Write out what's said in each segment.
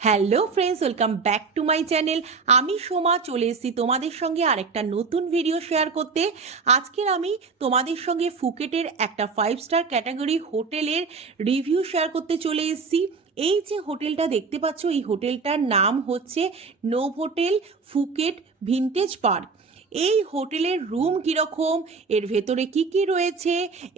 Hello friends, welcome back to my channel. আমি সোমা চলে এসেছি তোমাদের সঙ্গে আরেকটা নতুন ভিডিও শেয়ার করতে। আজকের আমি তোমাদের সঙ্গে ফুকেটের একটা 5 স্টার ক্যাটাগরি হোটেলের রিভিউ শেয়ার করতে চলে এসেছি। এই যে হোটেলটা দেখতে পাচ্ছ, এই হোটেলটার নাম হচ্ছে নোভোটেল ফুকেট ভিনটেজ পার্ক। এই হোটেলের রুম কীরকম, এর ভেতরে কি কি রয়েছে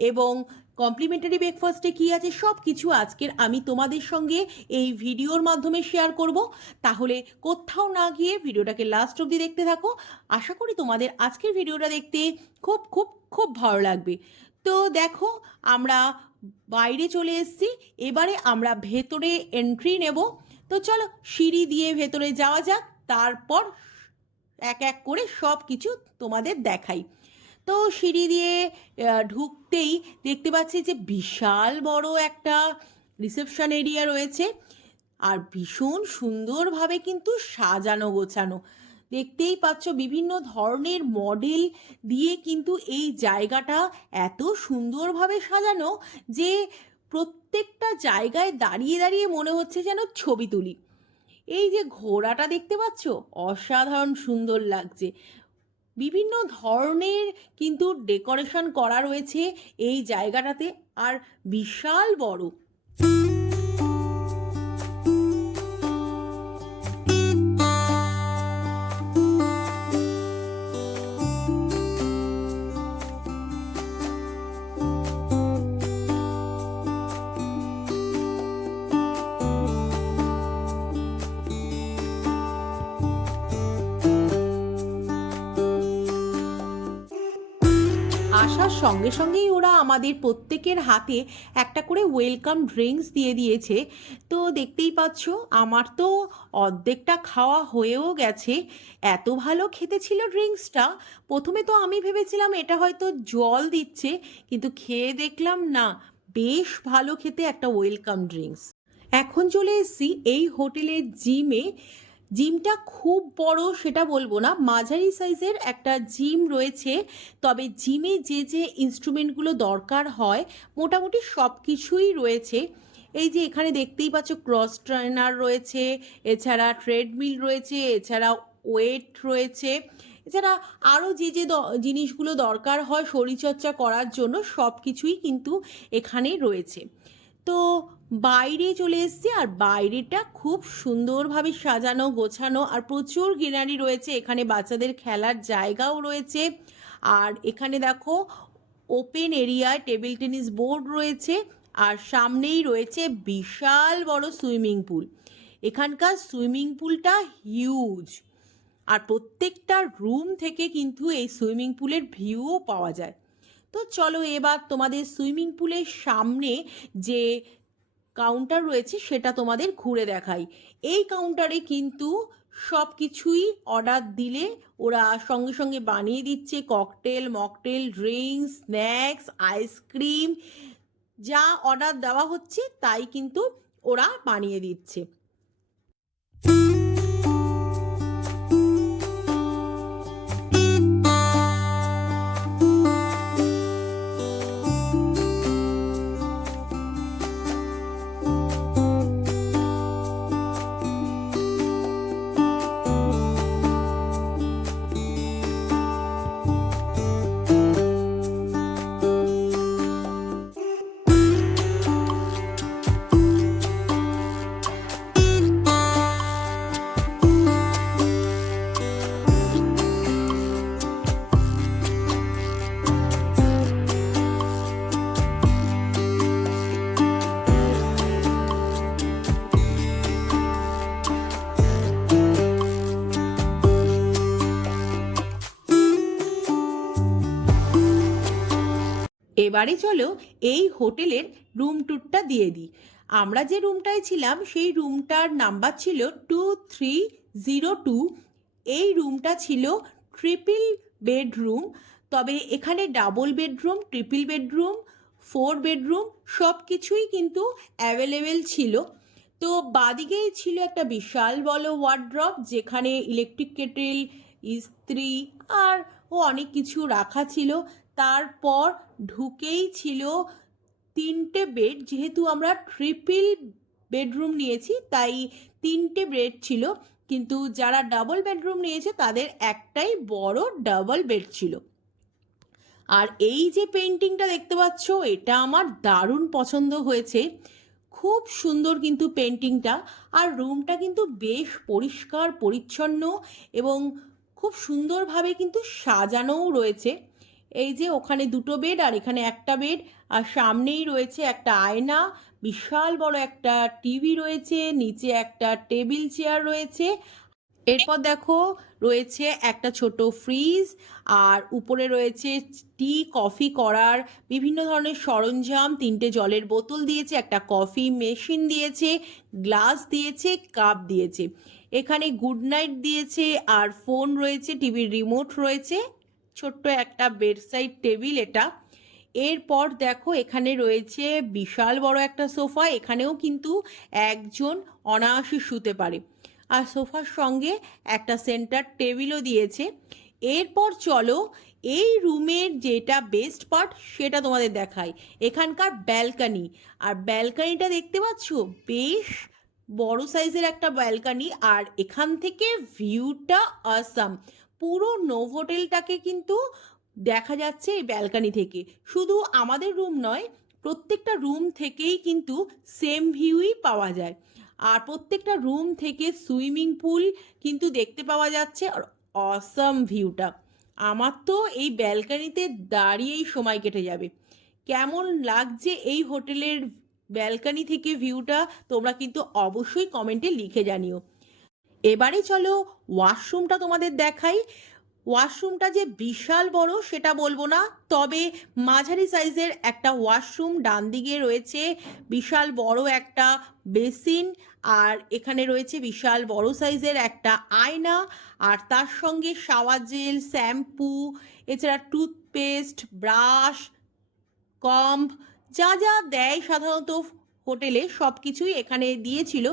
এবং কমপ্লিমেন্টারি ব্রেকফাস্টে কী আছে, সব কিছু আজকের আমি তোমাদের সঙ্গে এই ভিডিওর মাধ্যমে শেয়ার করব। তাহলে কোথাও না গিয়ে ভিডিওটাকে লাস্ট অবধি দেখতে থাকো। আশা করি তোমাদের আজকের ভিডিওটা দেখতে খুব খুব খুব ভালো লাগবে। তো দেখো, আমরা বাইরে চলে এসেছি, এবারে আমরা ভেতরে এন্ট্রি নেব। তো চলো সিঁড়ি দিয়ে ভেতরে যাওয়া যাক, তারপর এক এক করে সব কিছু তোমাদের দেখাই। তো সিঁড়ি দিয়ে ঢুকতেই দেখতে পাচ্ছি যে বিশাল বড় একটা রিসেপশন এরিয়া রয়েছে, আর ভীষণ সুন্দরভাবে কিন্তু সাজানো গোছানো। দেখতেই পাচ্ছ বিভিন্ন ধরনের মডেল দিয়ে কিন্তু এই জায়গাটা এত সুন্দরভাবে সাজানো যে প্রত্যেকটা জায়গায় দাঁড়িয়ে দাঁড়িয়ে মনে হচ্ছে যেন ছবি তুলি। এই যে ঘোড়াটা দেখতে পাচ্ছ, অসাধারণ সুন্দর লাগছে। বিভিন্ন ধরনের কিন্তু ডেকোরেশন করা রয়েছে এই জায়গাটাতে, আর বিশাল বড়। আসার সঙ্গে সঙ্গেই ওরা আমাদের প্রত্যেকের হাতে একটা করে ওয়েলকাম ড্রিঙ্কস দিয়ে দিয়েছে। তো দেখতেই পাচ্ছ, আমার তো অর্ধেকটা খাওয়া হয়েও গেছে। এত ভালো খেতে ছিল ড্রিঙ্কসটা। প্রথমে তো আমি ভেবেছিলাম এটা হয়তো জল দিচ্ছে, কিন্তু খেয়ে দেখলাম না, বেশ ভালো খেতে একটা ওয়েলকাম ড্রিঙ্কস। এখন চলে এসেছি এই হোটেলের জিমে। জিমটা খুব বড় সেটা বলবো না, মাঝারি সাইজের একটা জিম রয়েছে। তবে জিমে যে যে ইনস্ট্রুমেন্টগুলো দরকার হয় মোটামুটি সব কিছুই রয়েছে। এই যে এখানে দেখতেই পাচ্ছ ক্রস ট্রেনার রয়েছে, এছাড়া ট্রেডমিল রয়েছে, এছাড়া ওয়েট রয়েছে, এছাড়া আরও যে যে জিনিসগুলো দরকার হয় শরীরচর্চা করার জন্য সব কিছুই কিন্তু এখানে রয়েছে। তো বাইরে চলে এসেছি, আর বাইরেটা খুব সুন্দরভাবে সাজানো গোছানো, আর প্রচুর গ্রিনারি রয়েছে। এখানে বাচ্চাদের খেলার জায়গাও রয়েছে, আর এখানে দেখো ওপেন এরিয়ায় টেবিল টেনিস বোর্ড রয়েছে, আর সামনেই রয়েছে বিশাল বড় সুইমিং পুল। এখানকার সুইমিং পুলটা হিউজ, আর প্রত্যেকটা রুম থেকে কিন্তু এই সুইমিং পুলের ভিউও পাওয়া যায়। তো চলো এবার তোমাদের সুইমিং পুলের সামনে যে কাউন্টার রয়েছে সেটা তোমাদের ঘুরে দেখাই। এই কাউন্টারে কিন্তু সব কিছুই অর্ডার দিলে ওরা সঙ্গে সঙ্গে বানিয়ে দিচ্ছে। Cocktail, mocktail, drinks, snacks, ice cream, যা অর্ডার দেওয়া হচ্ছে তাই কিন্তু ওরা বানিয়ে দিচ্ছে। এবারে চলো এই হোটেলের রুম ট্যুরটা দিয়ে দিই। আমরা যে রুমটায় ছিলাম সেই রুমটার নাম্বার ছিল 2302। এই রুমটা ছিল ট্রিপল বেডরুম। তবে এখানে double bedroom, triple bedroom, 4 bedroom সব কিছুই কিন্তু অ্যাভেলেবেল ছিল। তো বাদিকেই ছিল একটা বিশাল বড় ওয়ার্ড্রপ, যেখানে ইলেকট্রিক কেটেল, ইস্ত্রি আর অনেক কিছু রাখা ছিল। তারপর ঢুকেই ছিল 3টে বেড। যেহেতু আমরা ট্রিপল বেডরুম নিয়েছি তাই 3টে বেড ছিল, কিন্তু যারা ডাবল বেডরুম নিয়েছে তাদের একটাই বড় ডাবল বেড ছিল। আর এই যে পেন্টিংটা দেখতে পাচ্ছ, এটা আমার দারুণ পছন্দ হয়েছে। খুব সুন্দর কিন্তু পেন্টিংটা। আর রুমটা কিন্তু বেশ পরিষ্কার পরিচ্ছন্ন এবং খুব সুন্দরভাবে কিন্তু সাজানোও রয়েছে। এই যে ওখানে 2টো বেড আর এখানে একটা বেড, আর সামনেই রয়েছে একটা আয়না, বিশাল বড় একটা টিভি রয়েছে, নিচে একটা টেবিল চেয়ার রয়েছে। এরপর দেখো রয়েছে একটা ছোট ফ্রিজ, আর উপরে রয়েছে টি কফি করার বিভিন্ন ধরনের সরঞ্জাম, 3টে জলের বোতল দিয়েছে, একটা কফি মেশিন দিয়েছে, গ্লাস দিয়েছে, কাপ দিয়েছে। এখানে গুড নাইট দিয়েছে, আর ফোন রয়েছে, টিভির রিমোট রয়েছে, ছোট্ট একটা বেডসাইড টেবিল এটা। এরপর দেখো এখানে রয়েছে বিশাল বড় একটা সোফা, এখানেও কিন্তু একজন অনায়াসে শুতে পারে। আর সোফার সঙ্গে একটা সেন্টার টেবিলও দিয়েছে। এরপর চলো এই রুমের যেটা বেস্ট পার্ট সেটা তোমাদের দেখাই, এখানকার ব্যালকানি। আর ব্যালকানিটা দেখতে পাচ্ছ, বেশ বড় সাইজের একটা ব্যালকানি, আর এখান থেকে ভিউটা আসাম। পুরো নোভোটেলটাকে কিন্তু দেখা যাচ্ছে এই ব্যালকানি থেকে। শুধু আমাদের রুম নয়, প্রত্যেকটা রুম থেকেই কিন্তু সেম ভিউই পাওয়া যায়। আর প্রত্যেকটা রুম থেকে সুইমিং পুল কিন্তু দেখতে পাওয়া যাচ্ছে, আর অসাম ভিউটা। আমার তো এই ব্যালকানিতে দাঁড়িয়েই সময় কেটে যাবে। কেমন লাগছে এই হোটেলের ব্যালকানি থেকে ভিউটা, তোমরা কিন্তু অবশ্যই কমেন্টে লিখে জানিও। এবারে চলো ওয়াশরুমটা তোমাদের দেখাই। ওয়াশরুমটা যে বিশাল বড় সেটা বলবো না, তবে মাঝারি সাইজের একটা ওয়াশরুম। ডান দিকে রয়েছে বিশাল বড় একটা বেসিন, আর এখানে রয়েছে বিশাল বড় সাইজের একটা আয়না, আর তার সঙ্গে শাওয়ার জেল, শ্যাম্পু, এছাড়া টুথপেস্ট, ব্রাশ, কম্ব, যা যা দেয় সাধারণত হোটেলে সব কিছুই এখানে দিয়েছিল।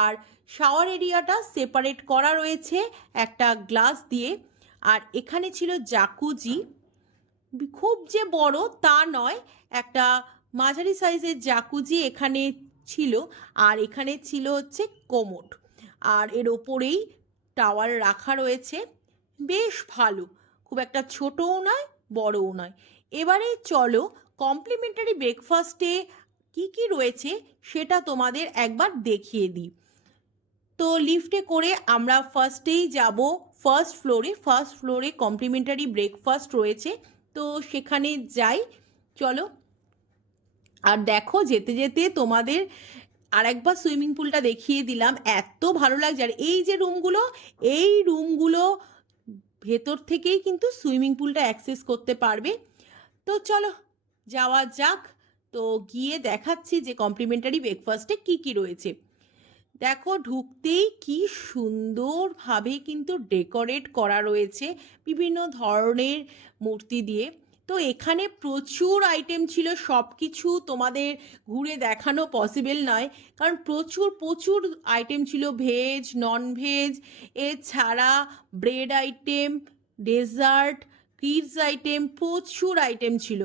আর শাওয়ার এরিয়াটা সেপারেট করা রয়েছে একটা গ্লাস দিয়ে। আর এখানে ছিল জাকুজি, খুব যে বড় তা নয়, একটা মাঝারি সাইজের জাকুজি এখানে ছিল। আর এখানে ছিল হচ্ছে কোমোড, আর এর ওপরেই টাওয়াল রাখা রয়েছে। বেশ ভালো, খুব একটা ছোটও নয় বড়ও নয়। এবারে চলো কমপ্লিমেন্টারি ব্রেকফাস্টে কি কি রয়েছে সেটা তোমাদের একবার দেখিয়ে দিই। তো লিফটে করে আমরা ফার্স্টেই যাব ফার্স্ট ফ্লোরে। ফার্স্ট ফ্লোরে কমপ্লিমেন্টারি ব্রেকফাস্ট রয়েছে, তো সেখানে যাই চলো। আর দেখো যেতে যেতে তোমাদের আর একবার সুইমিং পুলটা দেখিয়ে দিলাম, এত ভালো লাগছে। আর এই যে রুমগুলো, এই রুমগুলো ভেতর থেকেই কিন্তু সুইমিং পুলটা অ্যাক্সেস করতে পারবে। তো চলো যাওয়া যাক। তো গিয়ে দেখাচ্ছি যে কমপ্লিমেন্টারি ব্রেকফাস্টে কি কি রয়েছে। দেখো ঢুকতেই কি সুন্দরভাবে কিন্তু ডেকোরেট করা রয়েছে বিভিন্ন ধরনের মূর্তি দিয়ে। তো এখানে প্রচুর আইটেম ছিল, সব কিছু তোমাদের ঘুরে দেখানো পসিবল নয়, কারণ প্রচুর প্রচুর আইটেম ছিল, ভেজ নন ভেজ, এছাড়া bread item, dessert, kids item, প্রচুর আইটেম ছিল।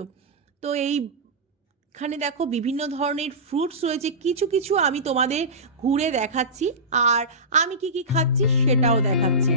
তো এখানে দেখো বিভিন্ন ধরনের ফ্রুটস রয়েছে, কিছু কিছু আমি তোমাদের ঘুরে দেখাচ্ছি, আর আমি কি কি খাচ্ছি সেটাও দেখাচ্ছি।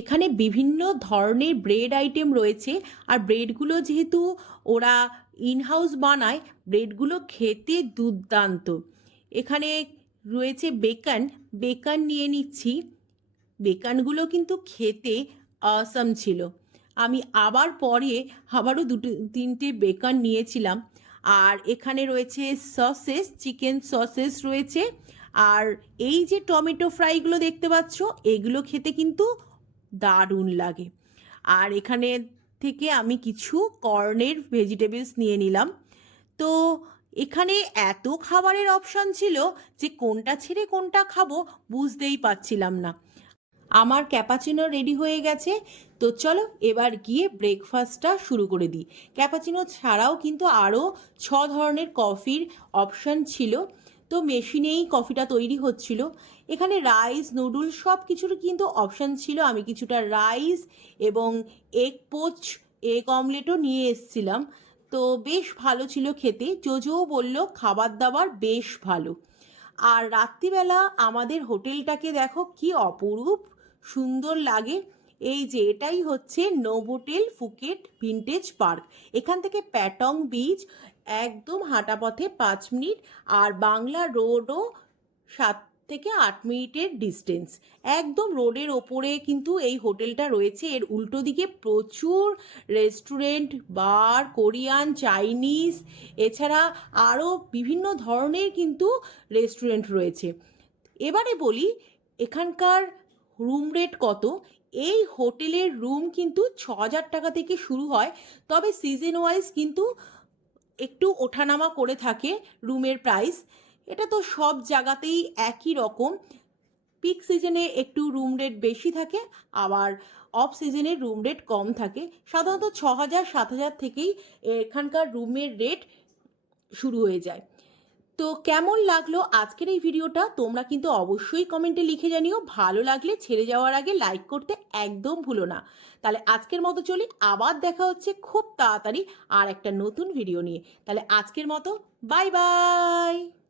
এখানে বিভিন্ন ধরনের ব্রেড আইটেম রয়েছে, আর ব্রেডগুলো যেহেতু ওরা ইনহাউস বানায়, ব্রেডগুলো খেতে দুর্দান্ত। এখানে রয়েছে বেকন, বেকন নিয়ে নিচ্ছি। বেকনগুলো কিন্তু খেতে অসাম ছিল। আমি আবার পরে আবারও দুটো তিনটে বেকন নিয়েছিলাম। আর এখানে রয়েছে সসেস, চিকেন সসেস রয়েছে। আর এই যে টমেটো ফ্রাইগুলো দেখতে পাচ্ছ, এগুলো খেতে কিন্তু দারুণ লাগে। আর এখানে থেকে আমি কিছু কর্নের ভেজিটেবলস নিয়ে নিলাম। তো এখানে এত খাবারের অপশন ছিল যে কোনটা ছেড়ে কোনটা খাবো বুঝতেই পারছিলাম না। আমার ক্যাপাচিনো রেডি হয়ে গেছে। তো চলো এবার গিয়ে ব্রেকফাস্টটা শুরু করে দিই। ক্যাপাচিনো ছাড়াও কিন্তু আরও 6 ধরনের কফির অপশন ছিল। তো মেশিনেই কফিটা তৈরি হচ্ছিল। এখানে রাইস, নুডলস সব কিছুর কিন্তু অপশন ছিল। আমি কিছুটা রাইস এবং এগ পোচ, এগ অমলেটও নিয়ে এসছিলাম। তো বেশ ভালো ছিল খেতে। জোজোও বলল খাবার দাবার বেশ ভালো। আর রাত্রিবেলা আমাদের হোটেলটাকে দেখো কি অপরূপ সুন্দর লাগে। এই যে এটাই হচ্ছে নোভোটেল ফুকেট ভিনটেজ পার্ক। এখান থেকে প্যাটং বিচ একদম হাঁটা পথে 5 মিনিট, আর বাংলা রোডও 7 থেকে 8 মিনিটের ডিস্টেন্স। একদম রোডের ওপরে কিন্তু এই হোটেলটা রয়েছে। এর উল্টো দিকে প্রচুর রেস্টুরেন্ট, বার, কোরিয়ান, চাইনিজ, এছাড়া আরও বিভিন্ন ধরনের কিন্তু রেস্টুরেন্ট রয়েছে। এবারে বলি এখানকার রুম রেট কত। এই হোটেলের রুম কিন্তু 6,000 টাকা থেকে শুরু হয়, তবে সিজন ওয়াইজ কিন্তু একটু ওঠানামা করে থাকে রুমের প্রাইস। এটা তো সব জায়গাতেই একই রকম। পিক সিজনে একটু রুম রেট বেশি থাকে, আবার অফ সিজনে রুম রেট কম থাকে। সাধারণত 6,000 7,000 থেকেই এখানকার রুমের রেট শুরু হয়ে যায়। তো কেমন লাগলো আজকের এই ভিডিওটা তোমরা কিন্তু অবশ্যই কমেন্টে লিখে জানিও। ভালো লাগলে ছেড়ে যাওয়ার আগে লাইক করতে একদম ভুলো না। তাহলে আজকের মতো চলি, আবার দেখা হচ্ছে খুব তাড়াতাড়ি আর একটা নতুন ভিডিও নিয়ে। তাহলে আজকের মতো বাই বাই।